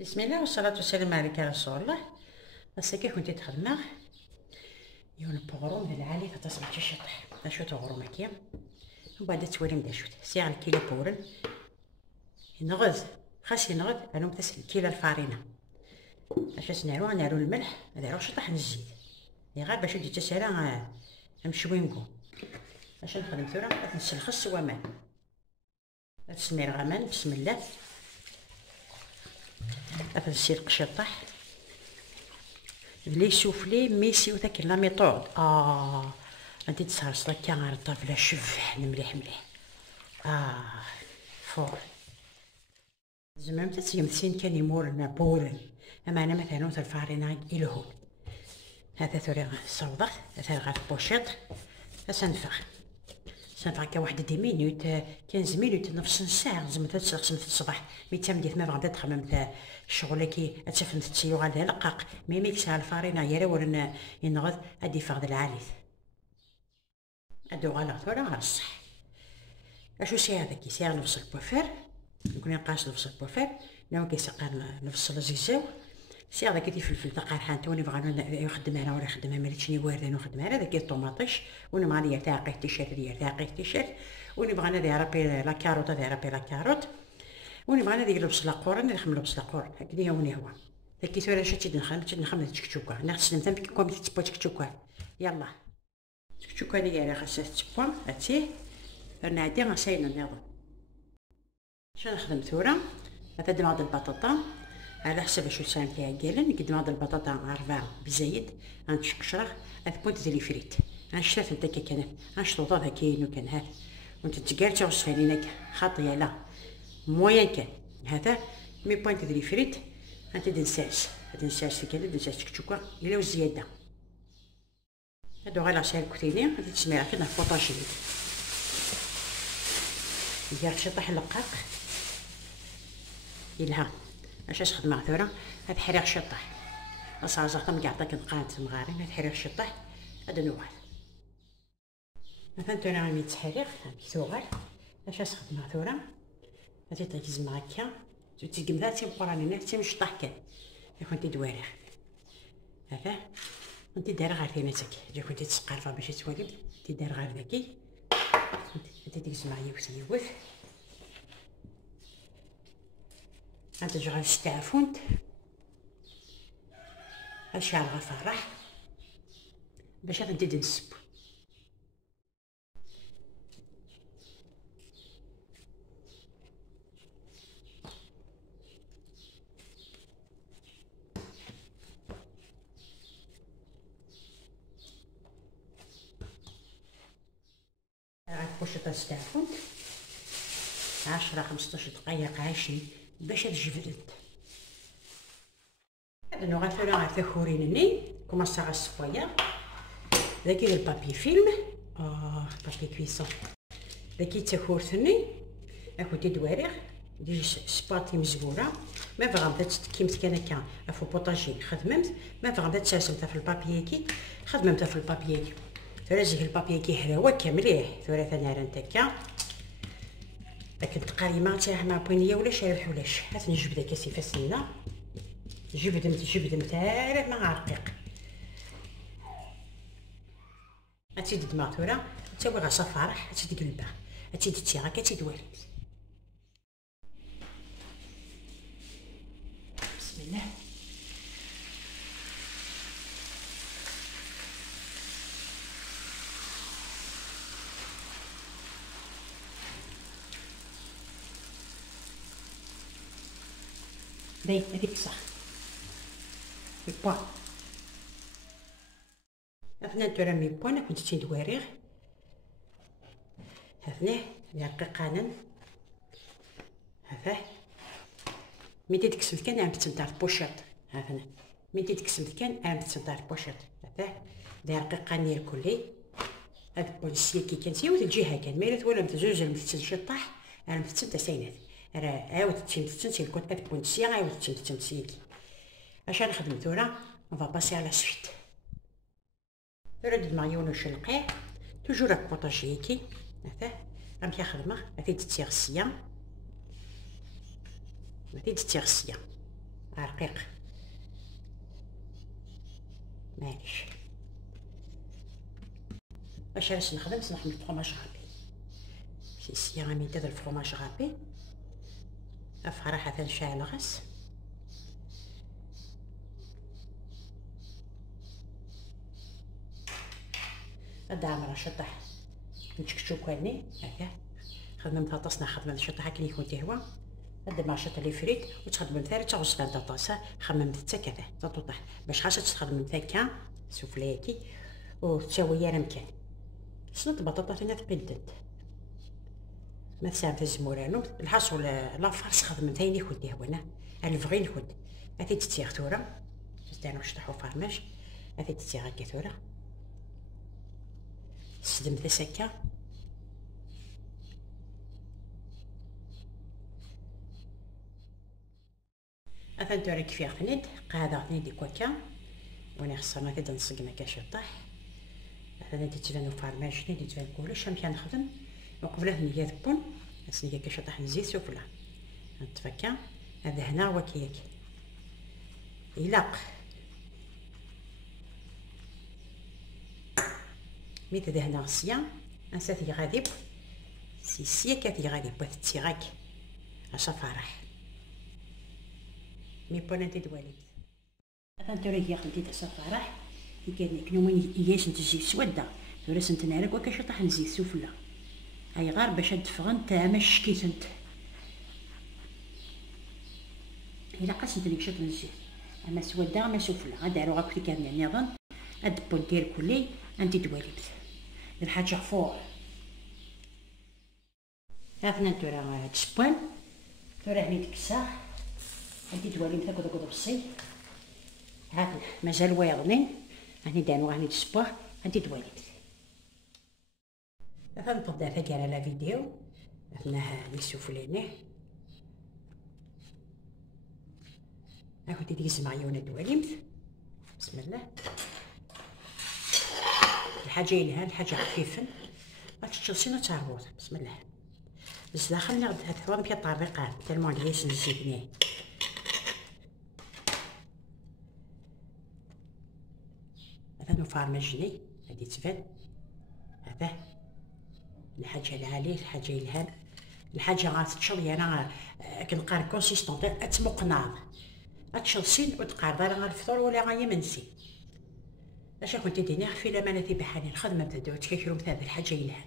بسم الله والصلاة والسلام عليك يا رسول الله. هسا كي كنت تخدمه يون بوغروم ديال العالي تصبح تشطح اشو تغروم هكيا ومن بعد تولي شوت ساعة الكيلو بورن ينغز خاص ينغز علوم تسل كيلو الفارينة اش نعرو الملح نعرو شطح الزيت غير باش تجي تسالا مشوينكو اش نخدم ثورة نسلخص ومان تسمير غمان بسم الله نسير قشطح لي سوفلي ميسي وذاك لا ميثود انت تسهرس لك على الطاوله شف مليح مليح فور زعما تسيم كان يمورنا بورن اما انا مثلا الفارينه الهون هذا ثوري صوضه هذا غير بوشيط سنفخ كا واحد 10 مينوت 15 مينوت نص ساعه زعما تسخن في الصباح ميتام ديت ما غادا تخمم تاع الشغل كي تسفن تسيو غادا لقاق ميكس على الفارينه يا ورنا ينغض ادي فقد العاليث ادو غالا ثورا غالصح اشو سي هذا كي سير نفصل بوفر نكون نقاش نفصل بوفر ناو كيسقان نفصل زيزاو سي هذا كي فلفل تقار حانتوني بغا يخدم هنا ولا يخدم مالك شني واردين وخدم هذا كي الطوماطيش وانا مغادي يرتاقي التيشيرت وانا بغا ندير رابي لا كاروط لا كاروط وانا بغا ندير البصله قورن نخمم البصله قورن هكذا وني هو كي ثورا شتي نخمم تشكشوكا نغسل نتم كوم تسبو تشكشوكا يلا تشكشوكا لي راه خاصها تسبو هاتيه انا عادي غنساينا ناضو شنو نخدم ثورا هذا هاد البطاطا على حسب شو ساهم فيها قالن قد ما هاد البطاطا 4 بزايد غنشقشرها بونت ديال فريت غنشرات نتا كان غنشطوطها كاين وكان هاد وانت تقال توصفها ليناك خاطيه لا موين كان هذا مي بونت ديال فريت انت دنساس في كذا دنساس تشكوكا الا وزياده هادو غير عصير كوتيني غادي تسميها كده بوطاجي ديال شطح اللقاق يلها اش خدمه ثورة هاد حريق شطح اصازغت من قاعدك نقانت مغارين هاد حريق شطح هذا نوال مثلا انا عمي تحريق ثوغر اش خدمه ثورة هادي تركز مع هكا تيقم ذاتي بقراني نفسي مشطح كان كنت دواريغ هذا كنت دايره غير ثيناتك جا كنت تسقرفا باش توالد كنت دايره غير ذاكي كنت تجلس معايا وتيوث انت جا غنستعفونت هالشعر غفرح باش غادي نسب غنخش تستعفونت 10 15 دقيقه 20 باش تجبدت هذا نوع غنثورا غير تخورينني كوماسا على الصفايه داكي البابي فيلم بابي كويسون داكي تخورتني اكوتي دواريغ دي سباطي مزبوره ما بغا كيمت كان هكا فو بوطاجي خدمت ما بغا تساسمتها في البابيكي خدمتها في البابيكي ثورا زيك البابيكي هراوه كامليه ثورا ثاني راه نتاكا داك التقاريمه تاعها مع بوينيه ولا شارح ولاش هات نجبد هكا سيفا السنه جبدمت ما عرقيق هاتي دما ثورا تسوي غا صفارح هاتي تقلبها هاتي دتي هكا تيدوالي بسم الله باين هذيك صح ميبوان هنا ندير ميبوان كنت تندواريغ هنا دقيقانا هذا ميدي تكسمت كان عم تسمت على البوشيط هنا ميدي تكسمت كان عم تسمت على البوشيط هذا دقيقه نير كلي هاد بوليسيه كي كان سيوت الجهه كان ميرت ولا متزوج المتشطح انا متسمت سينات راه عاود تمتسنسي كنت ادبون سي عاود تمتسنسيكي اش نخدم ثورا اون فا باسي على سويت ثورا د المايون وشلقيه توجور هاك بوطاجيكي هذا غنمشي خدمه هذه تتيغسيه هذه تتيغسيه رقيق معليش. واش باش نخدم نحمل الفرماج غابي سي غامي دير الفرماج غابي افرح نشعل غاس هدا عمرها شطح نشكشو كاني هكا خدمة بطاطس خدمة شطح كي يكون تهوى هدا مع شطح لي فريت وتخدم ثاني تغوص في الطاسة خمم حتى كذا تطوطح باش خاصها تخدم هكا سوفليكي وتساوي يا مكان سنط بطاطا ثاني تقدت ما تساعد الزمورانو الحصول لا فارس خدم ثاني يكون تهوى الفغين يكون هاتي تتيغ ثورة تستانو شطحو فرماج هاتي تتيغ هكا ثورة تسدم تسكا أثن توري كيف يقند قاعدة ثني كوكا وانا خصنا كدا نصقنا كشطح هذا دي تبانو فرماج دي تبان كلش مشان نخدم وقبله نيا ذبون نسني كشطح نزيد سفلى نتفكا هذا هنا هو كيك يلاق ميت هذا هنا غسيا انساتي غاديب سي كاتي غاديب وتتيغاك عشا فرح مي بونانتي دواليت أثن توري ياخدي تاع فرح كان كنومين ياس نتزيد سودا ورس نتنارك وكا شطح نزيد سفلى هاي غار باش تفغن تاع مش كيسنت إلا قاسنت لي شط نزيد اما سودا ما سفلى غادارو غاكلي كامل النظام هاد البول ديال كلي انتي دواليت الحاجه فوق هاثنا تورا هاد السبان تورا هني تكسا هادي دواليت هاكا داك البصي هاك مازال واضنين هاني دانو هاني الصباح هاني دواليت فنبدا ثقيل على فيديو هنا لي سوفليني هاكو تيديز معيونه دواليت بسم الله الحاجه يلها الحاجه خفيفا ما تشلسينا تعرض بسم الله الزاخل ناخد هاد الثواب في الطريقه تالمون ليش نزيدنيه هذا نفرمجني هادي تبان هذا الحاجه العاليه الحاجه يلهان الحاجه غاتشري انا كنقار كونسيستونط اتمقناض اتشلسين وتقارض راه الفطور ولا غايا منسي اش كنت ديني في الامانه بحالي الخدمه بدات كيكرو مثل الحاجه يلهان